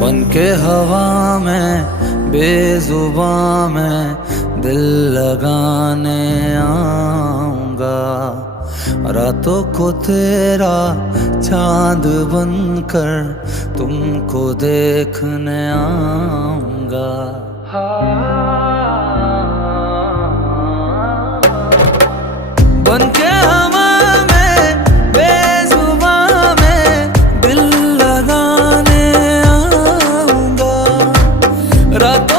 बन के हवा में बेजुबां में दिल लगाने आऊंगा। रातों को तेरा चांद बनकर तुमको देखने आऊंगा। बन के हवा में बेजुबां में दिल लगाने आऊंगा। रात